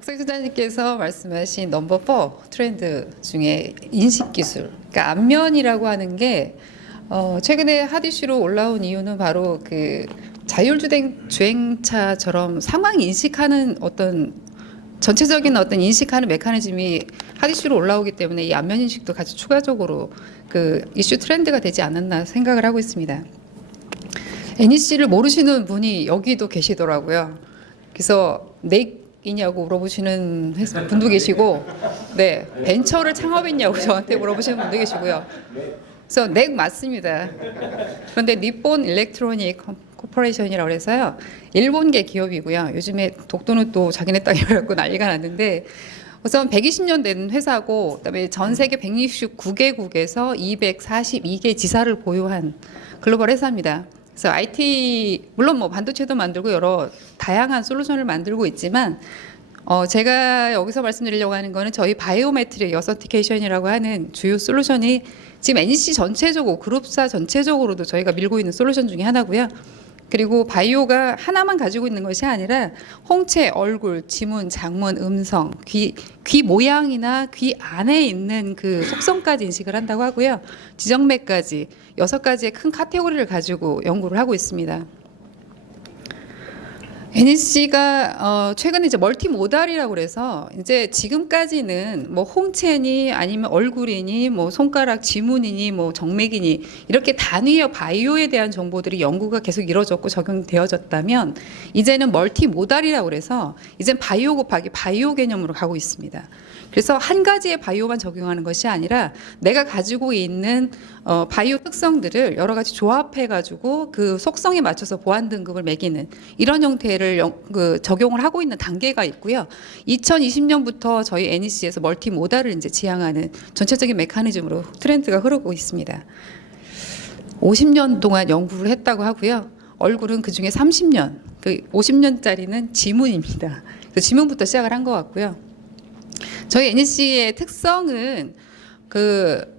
박성희 소장님께서 말씀하신 넘버 4 트렌드 중에 인식기술, 그러니까 안면이라고 하는 게 최근에 핫 이슈로 올라온 이유는 바로 그 자율주행차처럼 상황 인식하는 어떤 전체적인 어떤 인식하는 메커니즘이 핫 이슈로 올라오기 때문에 이 안면 인식도 같이 추가적으로 그 이슈 트렌드가 되지 않았나 생각을 하고 있습니다. NEC를 모르시는 분이 여기도 계시더라고요. 그래서 넥이냐고 물어보시는 분도 계시고, 네, 벤처를 창업했냐고 저한테 물어보시는 분도 계시고요. 그래서 넥 맞습니다. 그런데 니폰 일렉트로닉 코퍼레이션이라고 해서요, 일본계 기업이고요. 요즘에 독도는 또 자기네 땅이라고 난리가 났는데, 우선 120년 된 회사고, 그다음에 전 세계 169개국에서 242개 지사를 보유한 글로벌 회사입니다. 그래서 IT 물론 뭐 반도체도 만들고 여러 다양한 솔루션을 만들고 있지만 제가 여기서 말씀드리려고 하는 거는 저희 바이오메트릭 어서티케이션이라고 하는 주요 솔루션이 지금 NEC 전체적으로 그룹사 전체적으로도 저희가 밀고 있는 솔루션 중에 하나고요. 그리고 바이오가 하나만 가지고 있는 것이 아니라 홍채, 얼굴, 지문, 장문, 음성, 귀 모양이나 귀 안에 있는 그 속성까지 인식을 한다고 하고요. 지정맥까지 6가지의 큰 카테고리를 가지고 연구를 하고 있습니다. NEC가 최근에 이제 멀티모달이라고 그래서 이제 지금까지는 뭐 홍채니 아니면 얼굴이니 뭐 손가락 지문이니 뭐 정맥이니 이렇게 단위의 바이오에 대한 정보들이 연구가 계속 이루어졌고 적용되어졌다면 이제는 멀티모달이라고 그래서 이젠 바이오 곱하기 바이오 개념으로 가고 있습니다. 그래서 한 가지의 바이오만 적용하는 것이 아니라 내가 가지고 있는 바이오 특성들을 여러 가지 조합해 가지고 그 속성에 맞춰서 보안 등급을 매기는 이런 형태를 적용을 하고 있는 단계가 있고요. 2020년부터 저희 NEC에서 멀티모달을 이제 지향하는 전체적인 메커니즘으로 트렌드가 흐르고 있습니다. 50년 동안 연구를 했다고 하고요. 얼굴은 그 중에 30년, 그 50년짜리는 지문입니다. 그래서 지문부터 시작을 한 것 같고요. 저희 NEC의 특성은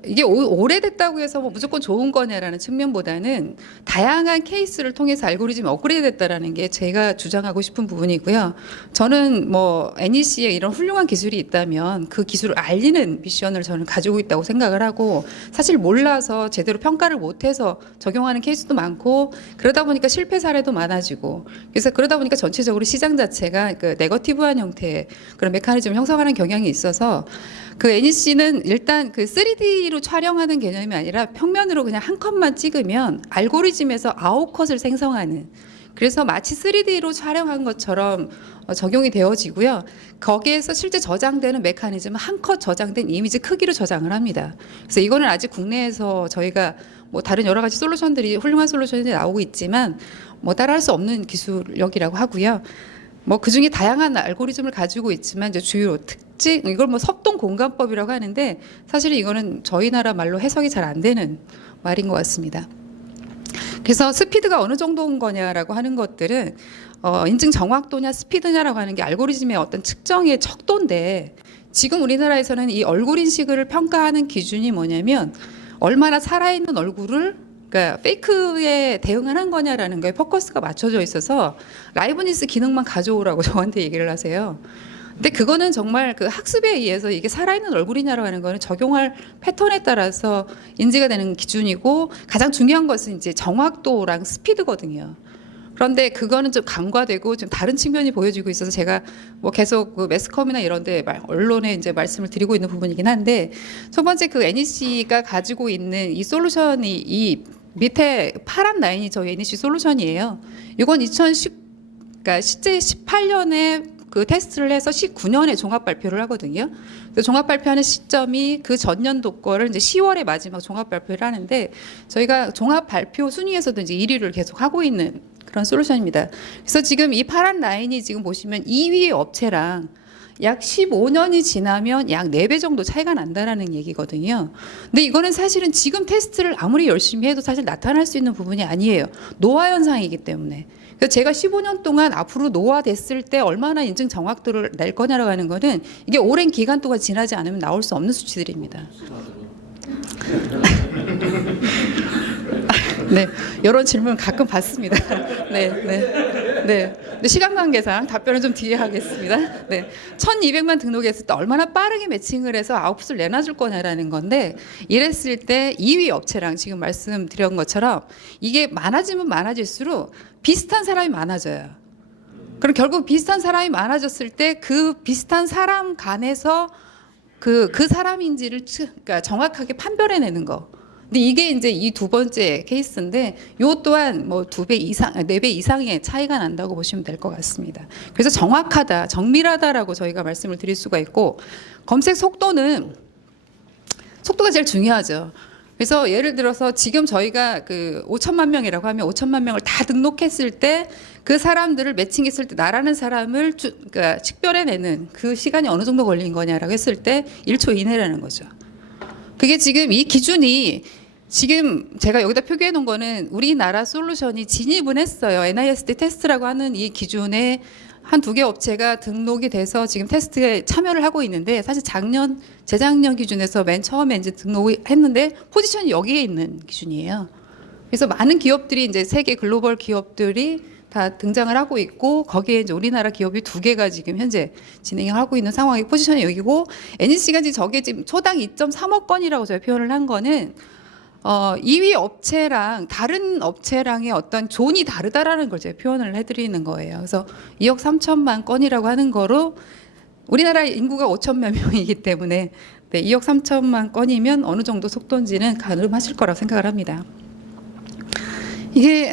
이게 오래됐다고 해서 뭐 무조건 좋은 거냐라는 측면보다는 다양한 케이스를 통해서 알고리즘이 업그레이드 됐다라는 게 제가 주장하고 싶은 부분이고요. 저는 뭐 NEC에 이런 훌륭한 기술이 있다면 그 기술을 알리는 미션을 저는 가지고 있다고 생각을 하고, 사실 몰라서 제대로 평가를 못해서 적용하는 케이스도 많고 그러다 보니까 실패 사례도 많아지고, 그래서 그러다 보니까 전체적으로 시장 자체가 그 네거티브한 형태의 그런 메커니즘을 형성하는 경향이 있어서 그 NEC는 일단 그 3D로 촬영하는 개념이 아니라 평면으로 그냥 한 컷만 찍으면 알고리즘에서 9컷을 생성하는, 그래서 마치 3D로 촬영한 것처럼 적용이 되어지고요. 거기에서 실제 저장되는 메커니즘은 한 컷 저장된 이미지 크기로 저장을 합니다. 그래서 이거는 아직 국내에서 저희가 뭐 다른 여러 가지 솔루션들이 훌륭한 솔루션이 나오고 있지만 뭐 따라할 수 없는 기술력이라고 하고요. 뭐 그중에 다양한 알고리즘을 가지고 있지만 이제 주요 특징, 이걸 뭐 석동 공간법이라고 하는데 사실 이거는 저희 나라 말로 해석이 잘 안 되는 말인 것 같습니다. 그래서 스피드가 어느 정도인 거냐라고 하는 것들은 인증 정확도냐 스피드냐라고 하는 게 알고리즘의 어떤 측정의 척도인데, 지금 우리나라에서는 이 얼굴 인식을 평가하는 기준이 뭐냐면 얼마나 살아있는 얼굴을, 그러니까 페이크에 대응을 한 거냐라는 거에 포커스가 맞춰져 있어서 라이브니스 기능만 가져오라고 저한테 얘기를 하세요. 근데 그거는 정말 그 학습에 의해서 이게 살아있는 얼굴이냐라고 하는 거는 적용할 패턴에 따라서 인지가 되는 기준이고, 가장 중요한 것은 이제 정확도랑 스피드거든요. 그런데 그거는 좀 간과되고 좀 다른 측면이 보여지고 있어서 제가 뭐 계속 그 매스컴이나 이런데 언론에 이제 말씀을 드리고 있는 부분이긴 한데, 첫 번째 그 NEC가 가지고 있는 이 솔루션이 이 밑에 파란 라인이 저희 NEC 솔루션이에요. 이건 그러니까 실제 18년에 그 테스트를 해서 19년에 종합 발표를 하거든요. 종합 발표하는 시점이 그 전년도 거를 이제 10월에 마지막 종합 발표를 하는데, 저희가 종합 발표 순위에서도 이제 1위를 계속 하고 있는 그런 솔루션입니다. 그래서 지금 이 파란 라인이 지금 보시면 2위 업체랑 약 15년이 지나면 약 4배 정도 차이가 난다라는 얘기거든요. 근데 이거는 사실은 지금 테스트를 아무리 열심히 해도 사실 나타날 수 있는 부분이 아니에요. 노화 현상이기 때문에. 그래서 제가 15년 동안 앞으로 노화됐을 때 얼마나 인증 정확도를 낼 거냐라고 하는 거는 이게 오랜 기간 동안 지나지 않으면 나올 수 없는 수치들입니다. 네, 이런 질문 가끔 받습니다. 네, 네. 네. 근데 시간 관계상 답변은 좀 뒤에 하겠습니다. 네. 1,200만 등록했을 때 얼마나 빠르게 매칭을 해서 아웃풋을 내놔줄 거냐라는 건데 이랬을 때 2위 업체랑 지금 말씀드린 것처럼 이게 많아지면 많아질수록 비슷한 사람이 많아져요. 그럼 결국 비슷한 사람이 많아졌을 때 그 비슷한 사람 간에서 그 사람인지를 그러니까 정확하게 판별해내는 거. 근데 이게 이제 이 두 번째 케이스인데 요 또한 뭐 2배 이상, 4배 이상의 차이가 난다고 보시면 될 것 같습니다. 그래서 정확하다, 정밀하다라고 저희가 말씀을 드릴 수가 있고 검색 속도가 제일 중요하죠. 그래서 예를 들어서 지금 저희가 그 5천만 명이라고 하면 5천만 명을 다 등록했을 때 그 사람들을 매칭했을 때 나라는 사람을 그러니까 식별해내는 그 시간이 어느 정도 걸린 거냐라고 했을 때 1초 이내라는 거죠. 그게 지금 이 기준이 지금 제가 여기다 표기해 놓은 거는 우리나라 솔루션이 진입은 했어요. NIST 테스트라고 하는 이 기준에 한 2개 업체가 등록이 돼서 지금 테스트에 참여를 하고 있는데 사실 재작년 기준에서 맨 처음에 이제 등록했는데 포지션이 여기에 있는 기준이에요. 그래서 많은 기업들이 이제 세계 글로벌 기업들이 다 등장을 하고 있고 거기에 이제 우리나라 기업이 2개가 지금 현재 진행을 하고 있는 상황이 포지션이 여기고 NEC가 지금 저게 지금 초당 2.3억 건이라고 제가 표현을 한 거는 2위 업체랑 다른 업체랑의 어떤 존이 다르다라는 걸 제가 표현을 해드리는 거예요. 그래서 2억 3천만 건이라고 하는 거로 우리나라 인구가 5천만 명이기 때문에 네, 2억 3천만 건이면 어느 정도 속도인지는 가늠하실 거라고 생각을 합니다. 이게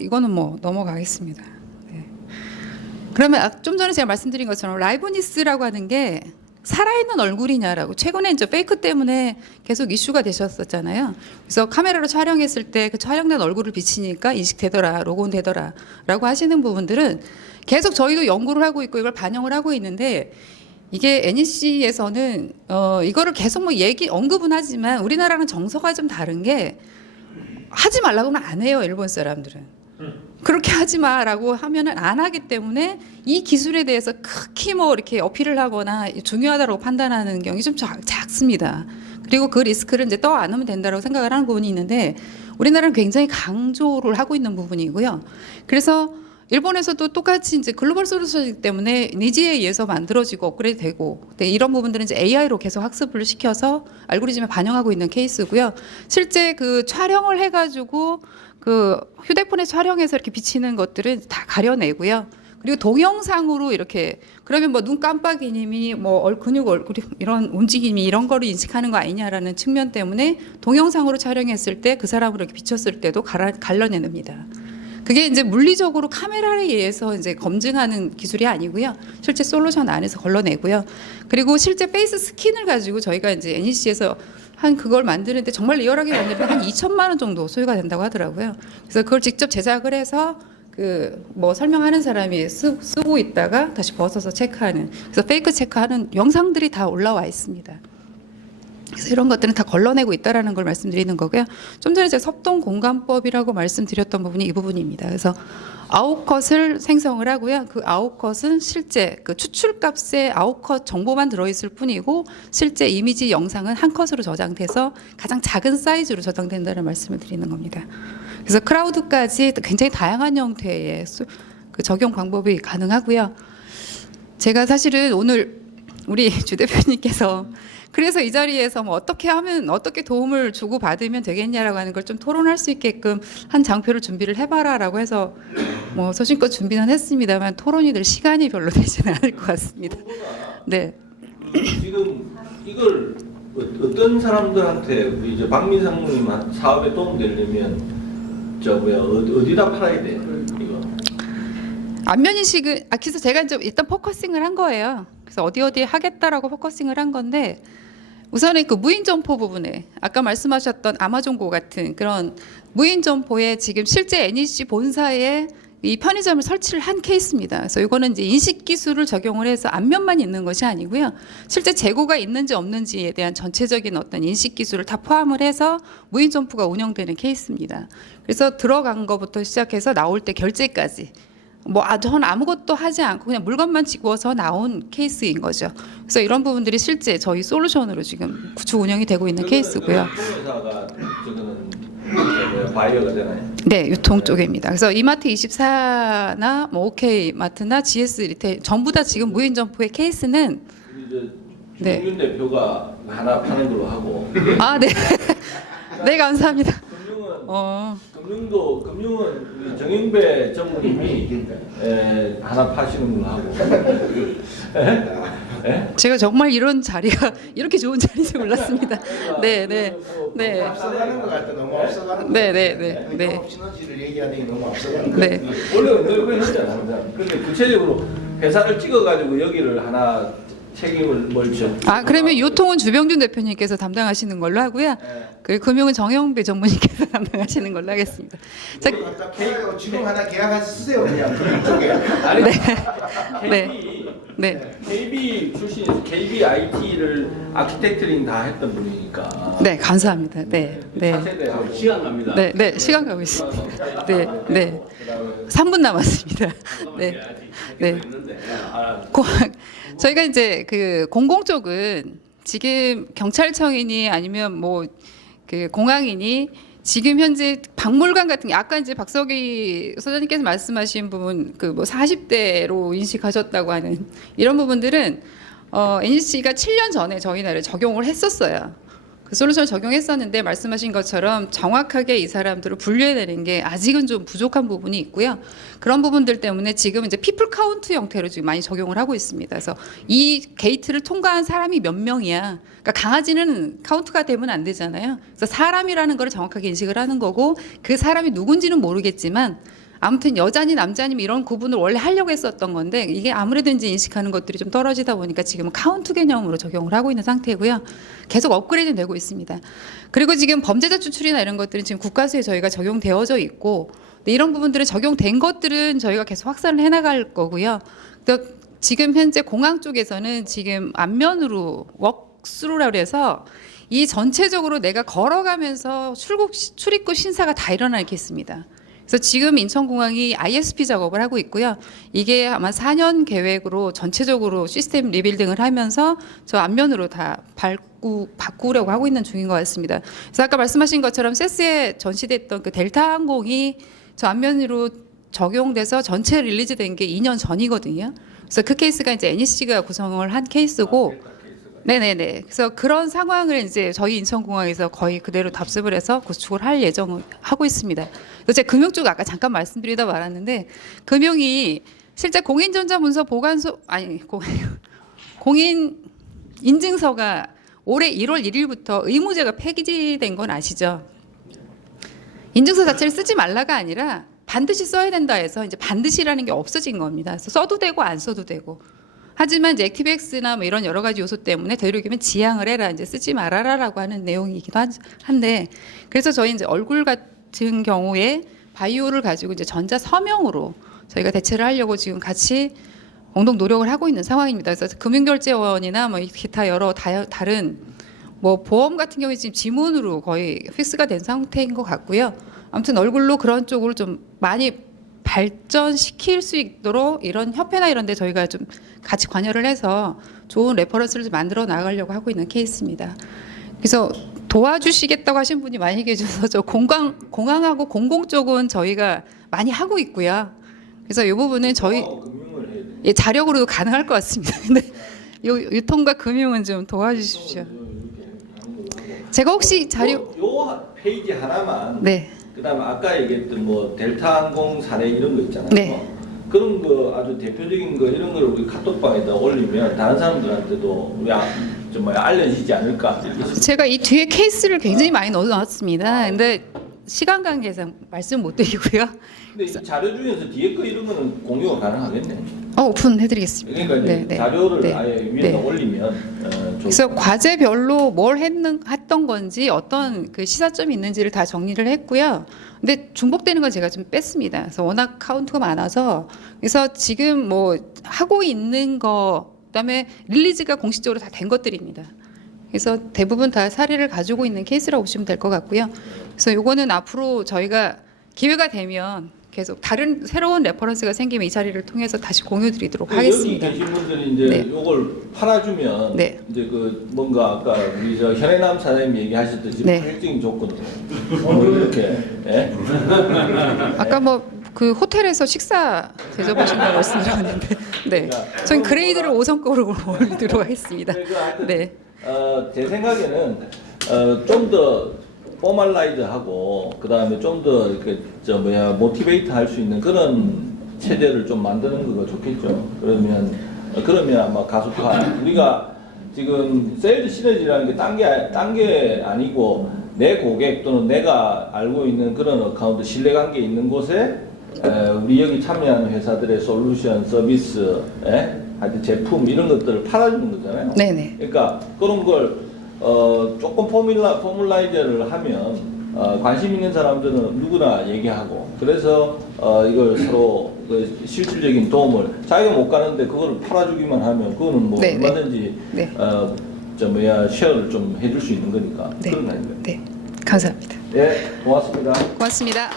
이거는 뭐 넘어가겠습니다. 네. 그러면 좀 전에 제가 말씀드린 것처럼 라이브니스라고 하는 게 살아있는 얼굴이냐라고 최근에 이제 페이크 때문에 계속 이슈가 되셨었잖아요. 그래서 카메라로 촬영했을 때 그 촬영된 얼굴을 비치니까 인식되더라, 로그온 되더라라고 하시는 부분들은 계속 저희도 연구를 하고 있고 이걸 반영을 하고 있는데 이게 NEC에서는 이거를 계속 뭐 언급은 하지만 우리나라는 정서가 좀 다른 게 하지 말라고 하면 안 해요, 일본 사람들은. 그렇게 하지 마라고 하면은 안 하기 때문에 이 기술에 대해서 크게 뭐 이렇게 어필을 하거나 중요하다고 판단하는 경우가 좀 작습니다. 그리고 그 리스크를 이제 떠 안으면 된다고 생각을 하는 부분이 있는데 우리나라는 굉장히 강조를 하고 있는 부분이고요. 그래서 일본에서도 똑같이 이제 글로벌 솔루션이기 때문에 니즈에 의해서 만들어지고 업그레이드 되고 이런 부분들은 이제 AI로 계속 학습을 시켜서 알고리즘에 반영하고 있는 케이스고요. 실제 그 촬영을 해가지고 그 휴대폰에 촬영해서 이렇게 비치는 것들은 다 가려내고요. 그리고 동영상으로 이렇게 그러면 뭐 눈 깜빡이님이 뭐 근육 얼굴 이런 움직임이 이런 거를 인식하는 거 아니냐라는 측면 때문에 동영상으로 촬영했을 때 그 사람으로 이렇게 비쳤을 때도 갈라내냅니다. 그게 이제 물리적으로 카메라에 의해서 이제 검증하는 기술이 아니고요. 실제 솔루션 안에서 걸러내고요. 그리고 실제 페이스 스킨을 가지고 저희가 이제 NEC에서 한 그걸 만드는데 정말 리얼하게 만들면 한 2천만 원 정도 소요가 된다고 하더라고요. 그래서 그걸 직접 제작을 해서 그 뭐 설명하는 사람이 쓰고 있다가 다시 벗어서 체크하는 그래서 페이크 체크하는 영상들이 다 올라와 있습니다. 그래서 이런 것들은 다 걸러내고 있다라는 걸 말씀드리는 거고요. 좀 전에 제가 협동 공간법이라고 말씀드렸던 부분이 이 부분입니다. 그래서 아웃컷을 생성을 하고요. 그 아웃컷은 실제 그 추출값에 아웃컷 정보만 들어있을 뿐이고 실제 이미지 영상은 한 컷으로 저장돼서 가장 작은 사이즈로 저장된다는 말씀을 드리는 겁니다. 그래서 크라우드까지 굉장히 다양한 형태의 그 적용 방법이 가능하고요. 제가 사실은 오늘 우리 주 대표님께서 그래서 이 자리에서 뭐 어떻게 하면 어떻게 도움을 주고 받으면 되겠냐라고 하는 걸 좀 토론할 수 있게끔 한 장표를 준비를 해봐라라고 해서 뭐 소신껏 준비는 했습니다만 토론이 될 시간이 별로 되지는 않을 것 같습니다. 네. 지금 이걸 어떤 사람들한테 이제 박민상 의원님 사업에 도움되려면 어디다 팔아야 돼 이거? 안면인식은 그래서 제가 이제 일단 포커싱을 한 거예요. 그래서 어디에 하겠다라고 포커싱을 한 건데 우선은 그 무인 점포 부분에 아까 말씀하셨던 아마존고 같은 그런 무인 점포에 지금 실제 NEC 본사에 이 편의점을 설치를 한 케이스입니다. 그래서 이거는 이제 인식 기술을 적용을 해서 안면만 있는 것이 아니고요. 실제 재고가 있는지 없는지에 대한 전체적인 어떤 인식 기술을 다 포함을 해서 무인 점포가 운영되는 케이스입니다. 그래서 들어간 것부터 시작해서 나올 때 결제까지 저는 아무것도 하지 않고 그냥 물건만 집어서 나온 케이스인 거죠. 그래서 이런 부분들이 실제 저희 솔루션으로 지금 구축 운영이 되고 있는 케이스고요. 통회사가 바이어가 되나요? 네, 유통 쪽입니다. 그래서 이마트 24나 뭐 OK 마트나 GS 리테일 전부 다 지금 무인 점포의 케이스는 이제 네. 주윤 대표가 하나 파는 걸로 하고 아, 네. 네, 감사합니다. 금융은 우리 정영배 전무님이 하나 파시는 걸로 하고. 예? 제가 정말 이런 자리가 이렇게 좋은 자리인지 몰랐습니다. 네, 네. 네. 앞서가는 것 같아. 너무 앞서가는 것 네, 같아. 네, 네, 네. 영업 시너지를 얘기하더니 너무 앞서가는 것 네. 같아. 원래 늘고 했잖아. 근데 구체적으로 회사를 찍어가지고 여기를 하나 책임을 져. 아, 그러면 유통은 주병준 대표님께서 담당하시는 걸로 하고요. 네. 그 금융은 정영배 전무님께서 담당하시는 걸로 하겠습니다. 자, 이거 갖다 팔아요. 지금 하나 계약해서 쓰세요. 그냥 그런 쪽에. 아니, 네. 네. KB 출신에서 KB IT를 아키텍처링 다 했던 분이니까. 네, 감사합니다. 네. 네. 차세대하고 시간 갑니다. 네, 네. 시간 가고 있습니다. 네, 네. 3분 남았습니다. 네. 네. 저희가 이제 그 공공 쪽은 지금 경찰청이니 아니면 뭐 그 공항이니 지금 현재 박물관 같은 게 아까 이제 박석희 소장님께서 말씀하신 부분 그 뭐 40대로 인식하셨다고 하는 이런 부분들은 NCC가 7년 전에 저희 나라에 적용을 했었어요. 그 솔루션을 적용했었는데 말씀하신 것처럼 정확하게 이 사람들을 분류해내는 게 아직은 좀 부족한 부분이 있고요. 그런 부분들 때문에 지금 이제 피플 카운트 형태로 지금 많이 적용을 하고 있습니다. 그래서 이 게이트를 통과한 사람이 몇 명이야. 그러니까 강아지는 카운트가 되면 안 되잖아요. 그래서 사람이라는 걸 정확하게 인식을 하는 거고 그 사람이 누군지는 모르겠지만 아무튼 여자니 남자니 이런 구분을 원래 하려고 했었던 건데 이게 아무래도 이제 인식하는 것들이 좀 떨어지다 보니까 지금은 카운트 개념으로 적용을 하고 있는 상태고요. 계속 업그레이드 되고 있습니다. 그리고 지금 범죄자 추출이나 이런 것들은 지금 국가수에 저희가 적용되어져 있고 이런 부분들은 적용된 것들은 저희가 계속 확산을 해나갈 거고요. 그러니까 지금 현재 공항 쪽에서는 지금 안면으로 웍스루라고 해서 이 전체적으로 내가 걸어가면서 출입국 신사가 다 일어나 있겠습니다. 그래서 지금 인천공항이 ISP 작업을 하고 있고요. 이게 아마 4년 계획으로 전체적으로 시스템 리빌딩을 하면서 저 앞면으로 다 바꾸려고 하고 있는 중인 것 같습니다. 그래서 아까 말씀하신 것처럼 세스에 전시됐던 그 델타 항공이 저 앞면으로 적용돼서 전체 릴리즈된 게 2년 전이거든요. 그래서 그 케이스가 이제 NEC가 구성을 한 케이스고 네네네. 그래서 그런 상황을 이제 저희 인천공항에서 거의 그대로 답습을 해서 구축을 할 예정을 하고 있습니다. 그래서 제가 금융 쪽 아까 잠깐 말씀드리다 말았는데 금융이 실제 공인전자문서 보관소 공인 인증서가 올해 1월 1일부터 의무제가 폐기된 건 아시죠? 인증서 자체를 쓰지 말라가 아니라 반드시 써야 된다 해서 이제 반드시라는 게 없어진 겁니다. 그래서 써도 되고 안 써도 되고. 하지만 이제 액티브엑스나 뭐 이런 여러 가지 요소 때문에 되도록이면 지양을 해라 이제 쓰지 말아라라고 하는 내용이기도 한데 그래서 저희 이제 얼굴 같은 경우에 바이오를 가지고 이제 전자 서명으로 저희가 대체를 하려고 지금 같이 공동 노력을 하고 있는 상황입니다. 그래서 금융결제원이나 뭐 기타 여러 다른 뭐 보험 같은 경우에 지금 지문으로 거의 픽스가 된 상태인 것 같고요. 아무튼 얼굴로 그런 쪽으로 좀 많이 발전시킬 수 있도록 이런 협회나 이런 데 저희가 좀 같이 관여를 해서 좋은 레퍼런스를 좀 만들어 나가려고 하고 있는 케이스입니다. 그래서 도와주시겠다고 하신 분이 많이 계셔서 저 공항하고 공공 쪽은 저희가 많이 하고 있고요. 그래서 이 부분은 저희 예, 자력으로도 가능할 것 같습니다. 근데 유통과 금융은 좀 도와주십시오. 제가 혹시 자료 요 페이지 하나만. 네. 그다음에 아까 얘기했던 뭐 델타 항공 사례 이런 거 있잖아요. 네. 그런 거 아주 대표적인 거 이런 걸 우리 카톡방에다 올리면 다른 사람들한테도 우리 좀 알려지지 않을까. 제가 이 뒤에 케이스를 굉장히 많이 넣어놨습니다. 근데 시간 관계상 말씀 못 드리고요. 근데 이 자료 중에서 뒤에 거 이런 거는 공유가 가능하겠네. 오픈해드리겠습니다. 그러니까 이제 자료를 아예 위에다 네. 올리면 좀 그래서 과제별로 뭘 했던 건지 어떤 그 시사점이 있는지를 다 정리를 했고요. 근데 중복되는 건 제가 좀 뺐습니다. 그래서 워낙 카운트가 많아서 그래서 지금 뭐 하고 있는 거 그다음에 릴리즈가 공식적으로 다 된 것들입니다. 그래서 대부분 다 사례를 가지고 있는 케이스라고 보시면 될 것 같고요. 그래서 요거는 앞으로 저희가 기회가 되면 계속 다른 새로운 레퍼런스가 생기면 이 자리를 통해서 다시 공유드리도록 여기 하겠습니다. 계신 분들이 이제 네. 요걸 팔아주면 네. 이제 그 뭔가 아까 우리 저 현해남 사장님 얘기하셨듯이 네. 파격적인 조건으로 뭐 이렇게 예? 아까 뭐 그 호텔에서 식사 대접하신다고 말씀드렸는데, 네, 저희 그레이드를 5성급으로 올리도록 하겠습니다. 그러니까 하여튼 네, 제 생각에는 좀 더 포멀라이드하고 그 다음에 좀 더 이렇게 모티베이트 할 수 있는 그런 체제를 좀 만드는 거가 좋겠죠. 그러면 아마 가속화. 우리가 지금 세일즈 시너지라는 게 딴 게 아니고 내 고객 또는 내가 알고 있는 그런 어카운트 신뢰관계 있는 곳에 우리 여기 참여하는 회사들의 솔루션, 서비스, 하여튼 제품 이런 것들을 팔아주는 거잖아요. 네네. 그러니까 그런 걸 조금 포뮬라이저를 하면 관심 있는 사람들은 누구나 얘기하고 그래서 이걸 서로 그 실질적인 도움을 자기가 못 가는데 그걸 팔아주기만 하면 그거는 뭐 네, 네. 얼마든지 네. 쉐어를 좀 해줄 수 있는 거니까 네. 그런 거 아닌가요? 네, 감사합니다. 네, 고맙습니다. 고맙습니다.